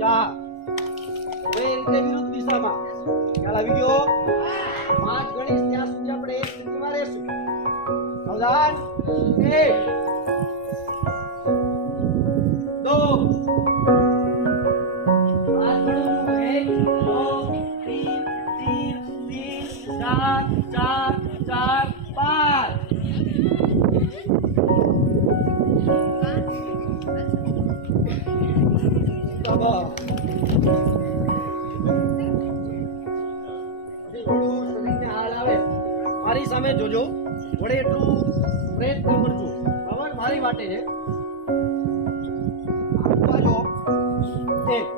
4 હવે એ રીતે વિરુદ્ધ દિશામાં ખ્યાલ આવી ગયો 5 ગણીશ ત્યાં સુધી આપણે એક સ્થિતિમાં રહેશું સાવધાન 1 મારી સામે જોજો વડે એટલું પ્રયત્ન કરજો બરાબર મારી વાટે છે બાજુ એક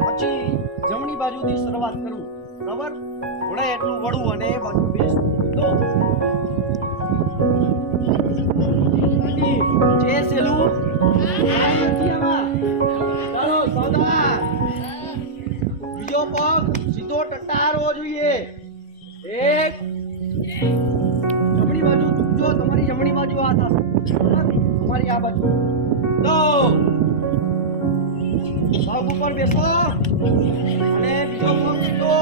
પછી જમણી બાજુથી શરૂઆત કરું બરાબર વડે એટલું વળવું અને એ બાજુ બેસ દો જે સેલું ચાલો સાવધાન બીજો પગ સીધો ટટારવો જોઈએ એક જમણી બાજુ ઝૂકજો તમારી જમણી બાજુ આ થશે તમારી આ બાજુ દો પગ ઉપર બેસો અને બીજો પગ સીધો